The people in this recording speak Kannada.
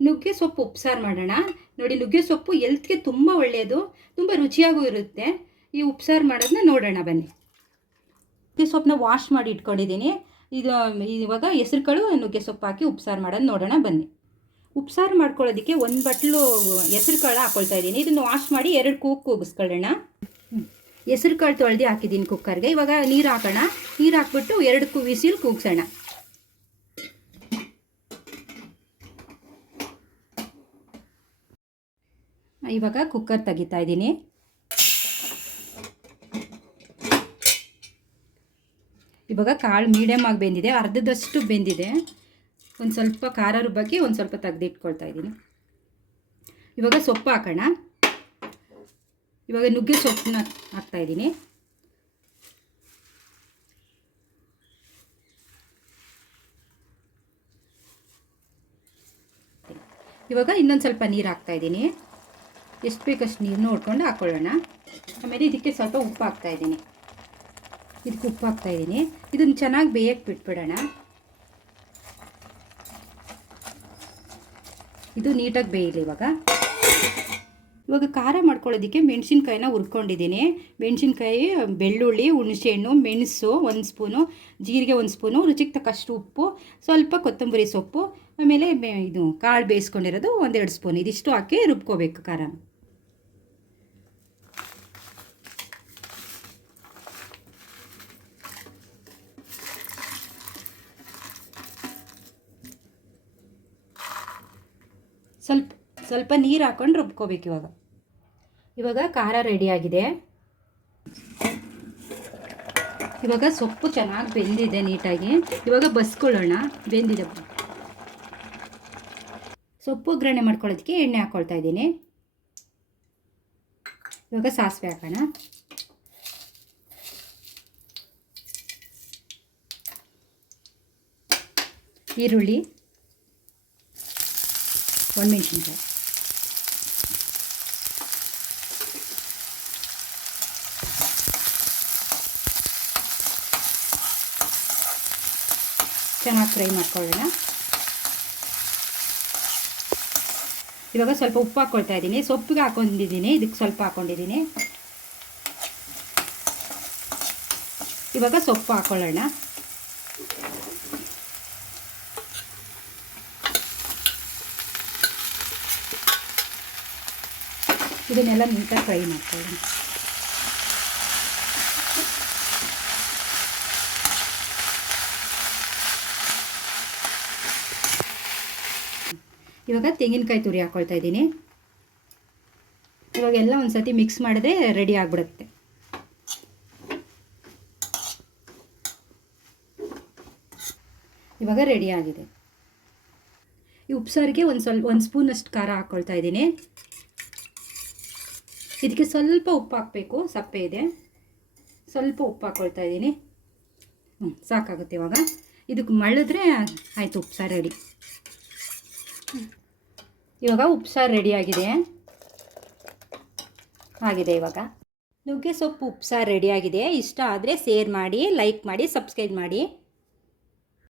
ನುಗ್ಗೆ ಸೊಪ್ಪು ಉಪ್ಸಾರು ಮಾಡೋಣ. ನೋಡಿ, ನುಗ್ಗೆ ಸೊಪ್ಪು ಎಲ್ತ್ಗೆ ತುಂಬ ಒಳ್ಳೆಯದು ತುಂಬ ರುಚಿಯಾಗೂ ಇರುತ್ತೆ. ಈ ಉಪ್ಸಾರು ಮಾಡೋದನ್ನ ನೋಡೋಣ ಬನ್ನಿ. ನುಗ್ಗೆ ಸೊಪ್ಪನ್ನ ವಾಶ್ ಮಾಡಿ ಇಟ್ಕೊಂಡಿದ್ದೀನಿ. ಇದು, ಇವಾಗ ಹೆಸ್ರು ಕಾಳು ನುಗ್ಗೆ ಸೊಪ್ಪು ಹಾಕಿ ಉಪ್ಸಾರು ಮಾಡೋದು ನೋಡೋಣ ಬನ್ನಿ. ಉಪ್ಸಾರು ಮಾಡ್ಕೊಳ್ಳೋದಕ್ಕೆ ಒಂದು ಬಟ್ಲು ಹೆಸ್ರು ಕಾಳು ಹಾಕ್ಕೊಳ್ತಾ ಇದ್ದೀನಿ. ಇದನ್ನು ವಾಶ್ ಮಾಡಿ ಎರಡು ಕೂಕ್ ಕೂಗಿಸ್ಕೊಳ್ಳೋಣ. ಹೆಸ್ರು ಕಾಳು ತೊಳೆದು ಹಾಕಿದ್ದೀನಿ ಕುಕ್ಕರ್ಗೆ ಇವಾಗ ನೀರು ಹಾಕೋಣ. ನೀರು ಹಾಕ್ಬಿಟ್ಟು ಎರಡು ಕು ವಿಸಿಲ್ ಕೂಗ್ಸೋಣ. ಇವಾಗ ಕುಕ್ಕರ್ ತೆಗಿತಾ ಇದ್ದೀನಿ. ಇವಾಗ ಕಾಳು ಮೀಡಿಯಮ್ ಆಗಿ ಬೆಂದಿದೆ, ಅರ್ಧದಷ್ಟು ಬೆಂದಿದೆ. ಒಂದು ಸ್ವಲ್ಪ ಖಾರ ರುಬ್ಬಕ್ಕೆ ಒಂದು ಸ್ವಲ್ಪ ತೆಗೆದಿಟ್ಕೊಳ್ತಾ ಇದ್ದೀನಿ. ಇವಾಗ ಸೊಪ್ಪು ಹಾಕೋಣ. ಇವಾಗ ನುಗ್ಗೆ ಸೊಪ್ಪನ್ನ ಹಾಕ್ತಾ ಇದ್ದೀನಿ. ಇವಾಗ ಇನ್ನೊಂದು ಸ್ವಲ್ಪ ನೀರು ಹಾಕ್ತಾ ಇದ್ದೀನಿ. ಎಷ್ಟು ಬೇಕಷ್ಟು ನೀರು ನೋಡ್ಕೊಂಡು ಹಾಕ್ಕೊಳ್ಳೋಣ ಆಮೇಲೆ ಇದಕ್ಕೆ ಸ್ವಲ್ಪ ಉಪ್ಪು ಹಾಕ್ತಾ ಇದ್ದೀನಿ. ಇದಕ್ಕೆ ಉಪ್ಪು ಹಾಕ್ತಾ ಇದ್ದೀನಿ. ಇದನ್ನು ಚೆನ್ನಾಗಿ ಬೇಯಕ್ಕೆ ಬಿಟ್ಬಿಡೋಣ. ಇದು ನೀಟಾಗಿ ಬೇಯಲಿ ಇವಾಗ. ಇವಾಗ ಖಾರ ಮಾಡ್ಕೊಳ್ಳೋದಕ್ಕೆ ಮೆಣಸಿನ್ಕಾಯಿನ ಹುರ್ಕೊಂಡಿದ್ದೀನಿ. ಮೆಣಸಿನ್ಕಾಯಿ, ಬೆಳ್ಳುಳ್ಳಿ, ಹುಣಸೆಹಣ್ಣು, ಮೆಣಸು ಒಂದು ಸ್ಪೂನು, ಜೀರಿಗೆ ಒಂದು ಸ್ಪೂನು, ರುಚಿಗೆ ತಕ್ಕಷ್ಟು ಉಪ್ಪು, ಸ್ವಲ್ಪ ಕೊತ್ತಂಬರಿ ಸೊಪ್ಪು, ಆಮೇಲೆ ಇದು ಕಾಳು ಬೇಯಿಸ್ಕೊಂಡಿರೋದು ಒಂದೆರಡು ಸ್ಪೂನ್. ಇದಿಷ್ಟು ಹಾಕಿ ರುಬ್ಕೋಬೇಕು ಖಾರ. ಸ್ವಲ್ಪ ಸ್ವಲ್ಪ ನೀರು ಹಾಕೊಂಡು ರುಬ್ಕೋಬೇಕು ಇವಾಗ. ಇವಾಗ ಖಾರ ರೆಡಿಯಾಗಿದೆ ಇವಾಗ ಸೊಪ್ಪು ಚೆನ್ನಾಗಿ ಬೆಂದಿದೆ ನೀಟಾಗಿ. ಇವಾಗ ಬಸ್ಕೊಳ್ಳೋಣ. ಬೆಂದಿದೆ ಸೊಪ್ಪು ಒಗ್ಗರಣೆ ಮಾಡ್ಕೊಳ್ಳೋದಕ್ಕೆ ಎಣ್ಣೆ ಹಾಕ್ಕೊಳ್ತಾ ಇದ್ದೀನಿ. ಇವಾಗ ಸಾಸಿವೆ ಹಾಕೋಣ. ಈರುಳ್ಳಿ. ಒಣಮೆಣಸಿನ್ಕಾಯಿ ಚೆನ್ನಾಗಿ ಫ್ರೈ ಮಾಡ್ಕೊಳ್ಳೋಣ. ಇವಾಗ ಸ್ವಲ್ಪ ಉಪ್ಪು ಹಾಕ್ಕೊಳ್ತಾ ಇದ್ದೀನಿ. ಸೊಪ್ಪಿಗೆ ಹಾಕೊಂಡಿದ್ದೀನಿ. ಇದಕ್ಕೆ ಸ್ವಲ್ಪ ಹಾಕೊಂಡಿದ್ದೀನಿ. ಇವಾಗ ಸೊಪ್ಪು ಹಾಕ್ಕೊಳ್ಳೋಣ ಇದನ್ನೆಲ್ಲ ನೀಟಾಗಿ ಫ್ರೈ ಮಾಡ್ಕೊಳ್ಳೋಣ. ಇವಾಗ ತೆಂಗಿನಕಾಯಿ ತುರಿ ಹಾಕ್ಕೊಳ್ತಾ ಇದ್ದೀನಿ. ಇವಾಗ ಎಲ್ಲ ಒಂದು ಸತಿ ಮಿಕ್ಸ್ ಮಾಡಿದ್ರೆ ರೆಡಿ ಆಗಿಬಿಡುತ್ತೆ. ಇವಾಗ ರೆಡಿ ಆಗಿದೆ. ಈ ಉಪ್ಸಾರಿಗೆ ಒಂದು ಸ್ವಲ್ಪ, ಒಂದು ಸ್ಪೂನಷ್ಟು ಖಾರ ಹಾಕ್ಕೊಳ್ತಾ ಇದ್ದೀನಿ. ಇದಕ್ಕೆ ಸ್ವಲ್ಪ ಉಪ್ಪು ಹಾಕಬೇಕು, ಸಪ್ಪೆ ಇದೆ. ಸ್ವಲ್ಪ ಉಪ್ಪು ಹಾಕ್ಕೊಳ್ತಾ ಇದ್ದೀನಿ. ಹ್ಞೂ ಸಾಕಾಗುತ್ತೆ ಇವಾಗ. ಇದಕ್ಕೆ ಮಳಿದ್ರೆ ಆಯಿತು ಉಪ್ಸಾರು ರೆಡಿ ಇವಾಗ ಉಪ್ಸಾರು ರೆಡಿ ಆಗಿದೆ. ಇವಾಗ. ನುಗ್ಗೆ ಸೊಪ್ಪು ಉಪ್ಸಾರು ರೆಡಿಯಾಗಿದೆ ಇಷ್ಟ ಆದರೆ ಶೇರ್ ಮಾಡಿ ಲೈಕ್ ಮಾಡಿ ಸಬ್ಸ್ಕ್ರೈಬ್ ಮಾಡಿ.